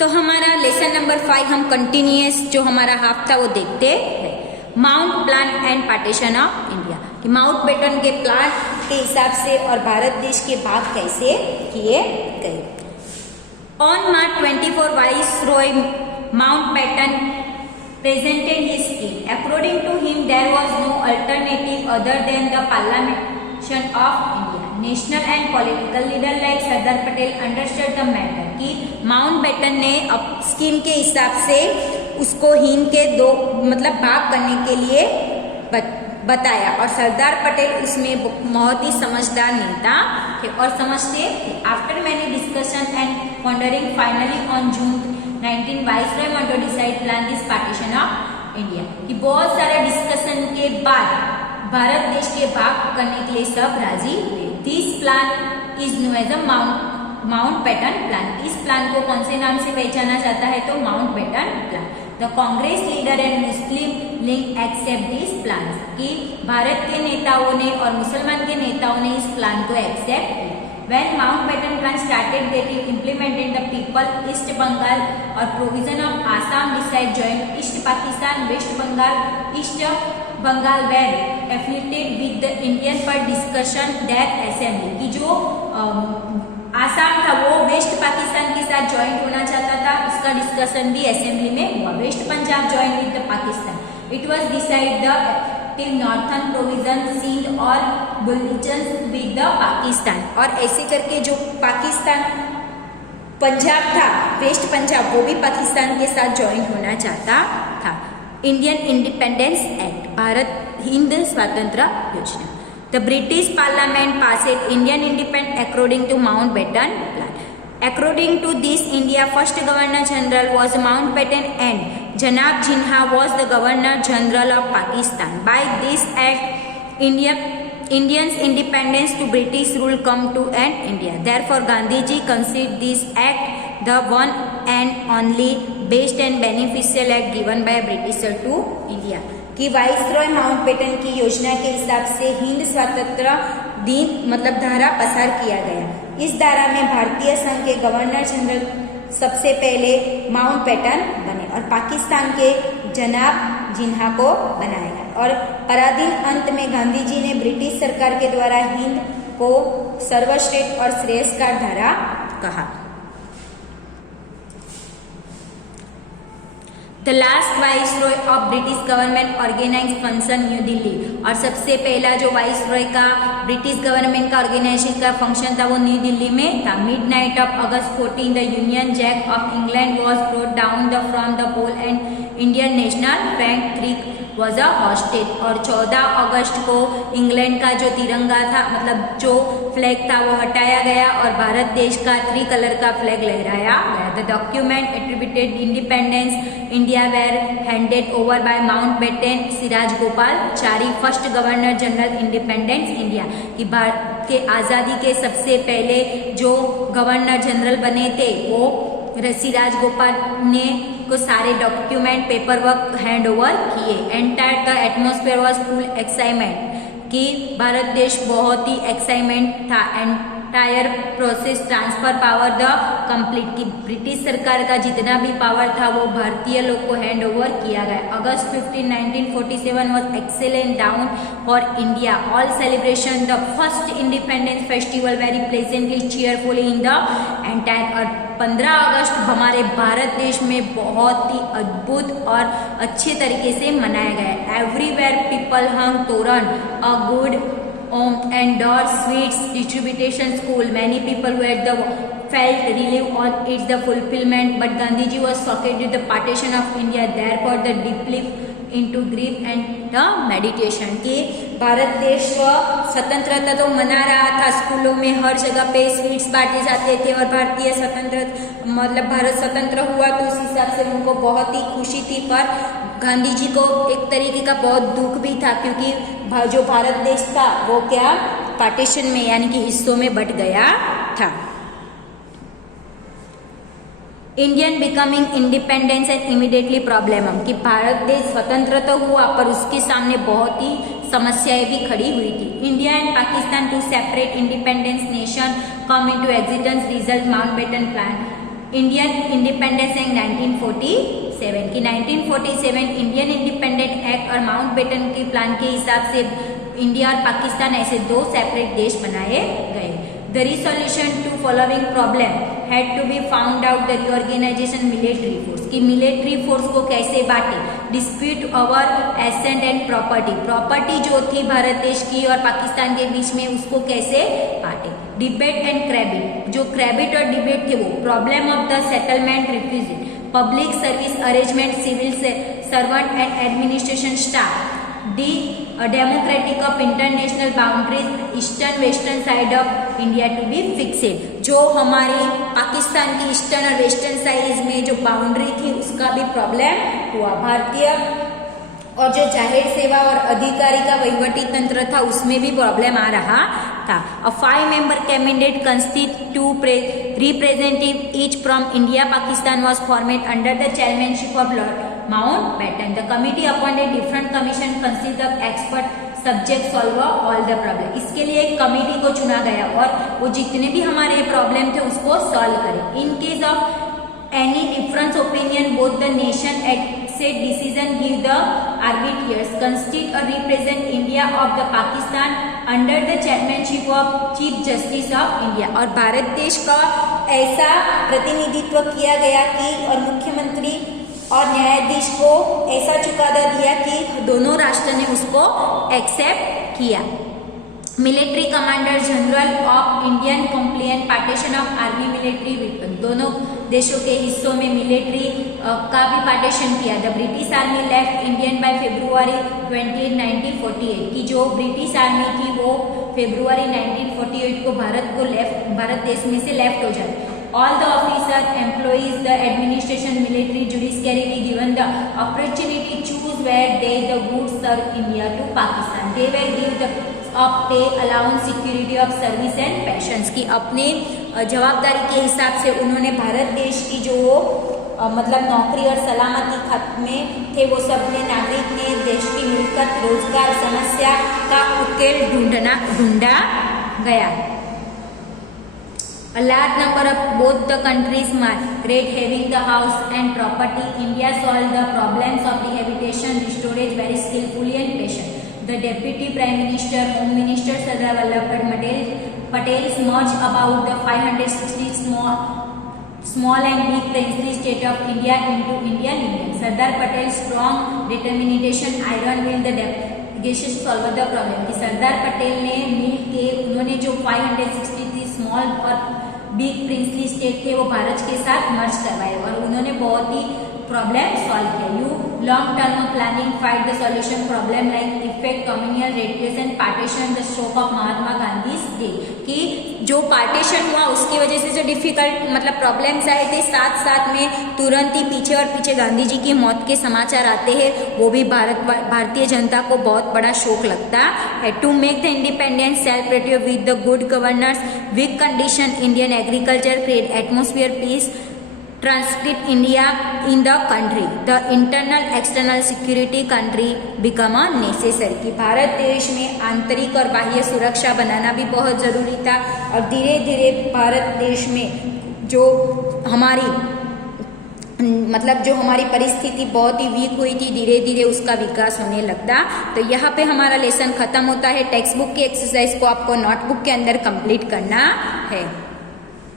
तो हमारा lesson number 5 हम कंटिन्यूअस जो हमारा हाफ था वो देखते हैं। Mount plan and partition of India, कि माउंट बेटन के प्लान के हिसाब से और भारत देश के भाग कैसे किए गए। On March 24 viceroy Mountbatten presented his scheme. According to him, there was no alternative other than the Parliamentation of India. National and political leader like Sardar Patel understood the matter कि माउंट बेटन ने scheme के हिसाब से उसको हिंद के दो मतलब भाग करने के लिए बताया और सरदार पटेल उसमें बहुत ही समझदार नेता थे और समझते थे। After many discussion and pondering finally on June 19 viceroy wanted to decide plan this partition of India, कि बहुत सारे डिस्कशन के बाद भारत देश के भाग करने के लिए सब राजी हुए। This plan is known as a Mountbatten plan. इस प्लान को कौन से नाम से पहचाना जाता है तो Mountbatten plan. The Congress leader and Muslim League accept this plan, कि भारत के नेताओं ने और मुसलमान के नेताओं ने इस प्लान को एक्सेप्ट किया। When Mountbatten plan started getting implemented, the people East Bengal or provision of Assam decide join East Pakistan, West Bengal, East Bengal were affiliated with the Indian for discussion that assembly, कि जो आसाम था वो waste Pakistan के साथ joint होना चाहता था, उसका डिस्कशन भी असेंबली में हुआ। West Punjab join with the Pakistan, it was decide the till northern provision Sindh और Balochistan with the पाकिस्तान, और ऐसे करके जो पाकिस्तान पंजाब था वेस्ट पंजाब वो भी पाकिस्तान के साथ ज्वाइन होना चाहता था। Indian independence act, Bharat Hind स्वतंत्र योजना। The British parliament passed Indian independence according to Mountbatten plan. According to this, India first Governor General was Mountbatten and Janab Jinnah was the Governor General of Pakistan. By this act, Indians' independence to British rule come to an India. Therefore, Gandhiji considered this act the one and only best and beneficial act given by a Britisher to India. कि viceroy Mountbatten की योजना के हिसाब से हिंद स्वतंत्र दिन मतलब धारा पसार किया गया। इस धारा में भारतीय संघ के गवर्नर जनरल सबसे पहले माउंटबेटन बने और पाकिस्तान के जनाब जिन्हा को बनाया गया। और पराधीन अंत में गांधी जी ने ब्रिटिश सरकार के द्वारा हिंद को सर्वश्रेष्ठ और श्रेयस्कार धारा कहा। The last viceroy of British government organise function New Delhi, और सबसे पहला जो वाइसरॉय का ब्रिटिश गवर्नमेंट का ऑर्गेनाइजेशन का फंक्शन था वो न्यू दिल्ली में था। Midnight of August 14 the Union Jack of England was brought down the from the pole and Indian national flag creek was a hostage, और 14 अगस्त को इंग्लैंड का जो तिरंगा था मतलब जो फ्लैग था वो हटाया गया और भारत देश का 3 कलर का फ्लैग लहराया गया। The document attributed independence India were handed over by Mountbatten Siraj Gopalachari first governor general independence India, कि भारत के आज़ादी के सबसे पहले जो गवर्नर जनरल बने थे वो सिराज गोपाल ने को सारे document paper work hand over किए। Entire the atmosphere was full excitement, कि भारत देश बहुत ही एक्साइटमेंट था। Entire process transfer power the complete, कि ब्रिटिश सरकार का जितना भी पावर था वो भारतीय लोग को हैंड ओवर किया गया। अगस्त 15 1947 was excellent down for India. All celebration the first independence festival very pleasantly cheerfully in the entire, और 15 अगस्त हमारे भारत देश में बहुत ही अद्भुत और अच्छे तरीके से मनाया गया। एवरीवेयर पीपल हंग तोरण a good and door sweets distribution school. Many people who had the felt relief on its the fulfillment, but Gandhiji was shocked with the partition of India. Therefore, the deeply into grief and the meditation, कि भारत देश स्वतंत्रता तो मना रहा था, स्कूलों में हर जगह पे स्वीट्स बांटे जाते थे और भारतीय स्वतंत्र मतलब भारत स्वतंत्र हुआ तो उस हिसाब से उनको बहुत ही खुशी थी, पर गांधी जी को एक तरीके का बहुत दुख भी था क्योंकि जो भारत देश था वो क्या पार्टीशन में यानी कि हिस्सों में बट गया था। Indian becoming independence and immediately problem, कि भारत देश स्वतंत्र तो हुआ पर उसके सामने बहुत ही समस्याएं भी खड़ी हुई थी। India and Pakistan two separate independence nation come into existence result Mountbatten plan. Indian independence act 1947 की 1947 इंडियन इंडिपेंडेंट एक्ट और माउंटबेटन के प्लान के हिसाब से इंडिया और पाकिस्तान ऐसे दो सेपरेट देश बनाए गए। The resolution to following problem had to be found out the reorganisation military force की मिलिट्री फोर्स को कैसे बांटे, dispute over asset and property जो थी भारत देश की और पाकिस्तान के बीच में उसको कैसे बांटे, डिबेट एंड क्रेबिट जो क्रेबिट और डिबेट थे वो problem of the settlement refugee, public service arrangement, civil servant and administration staff, the democratic of international boundaries eastern western side of India to be fixed जो हमारी पाकिस्तान की ईस्टर्न और वेस्टर्न साइड में जो बाउंड्री थी उसका भी प्रॉब्लम हुआ। भारतीय और जो जाहिर सेवा और अधिकारी का वहीवटी तंत्र था उसमें भी प्रॉब्लम आ रहा था। अ 5 member cabinet constitute representative each from India Pakistan was formed under the chairmanship of Lord Mountbatten. The committee appointed different commission consist of expert subject solver all the problem. इसके लिए एक कमिटी को चुना गया और वो जितने भी हमारे प्रॉब्लम थे उसको सॉल्व करे। In case of any difference opinion both the nation eight said decision give the arbiters constitute or represent India of the Pakistan under the chairmanship of Chief Justice of India। और भारत देश का ऐसा प्रतिनिधित्व किया गया कि और मुख्यमंत्री और न्यायाधीश को ऐसा चुकादा दिया कि दोनों राष्ट्र ने उसको एक्सेप्ट किया। Military commander general of Indian complaint partition of army military weapon दोनों देशों के हिस्सों में मिलिट्री का भी पार्टीशन किया। The British army left Indian by February 20, 1948 की जो ब्रिटिश आर्मी थी वो फेब्रुआरी 1948 को भारत देश में से लेफ्ट हो जाए। All the officers, employees, the administration, military, judiciary be given the opportunity choose where they the would serve India to Pakistan. They were given the of pay, allowance, security of service and pensions की अपने जवाबदारी के हिसाब से उन्होंने भारत देश की जो मतलब नौकरी और सलामती खत में थे वो सब ने नागरिक ने देश की मिलकत रोजगार समस्या का उकेल ढूंढा गया। A large number of both the countries migrate having the house and property. India solved the problems of rehabilitation, storage very skillfully and patient. The Deputy Prime Minister, Home Minister Sardar Vallabhbhai Patel smudged about the 560 small and big princely state of India into Indian Union. Sardar Patel's strong determination, iron will the delegation solve the problem. कि सरदार पटेल ने मिल के उन्होंने जो 563 small और big princely state थे वो भारत के साथ मर्ज करवाए और उन्होंने बहुत ही प्रॉब्लम सॉल्व किया। You long term planning fight the solution problem like effect communal radiation partition the stroke of Mahatma Gandhi day कि जो पार्टीशन हुआ उसकी वजह से जो डिफिकल्ट मतलब प्रॉब्लम्स आए थे साथ साथ में तुरंत ही पीछे गांधी जी की मौत के समाचार आते हैं वो भी भारतीय जनता को बहुत बड़ा शोक लगता है। To make the independence self protective with the good governance weak condition Indian agriculture create atmosphere peace transcript India in the country, the internal external security country become a necessary कि भारत देश में आंतरिक और बाह्य सुरक्षा बनाना भी बहुत जरूरी था और धीरे धीरे भारत देश में जो हमारी परिस्थिति बहुत ही वीक हुई थी धीरे धीरे उसका विकास होने लगता। तो यहाँ पे हमारा लेसन खत्म होता है। टेक्स्ट बुक की एक्सरसाइज को आपको नोटबुक के अंदर कंप्लीट करना है।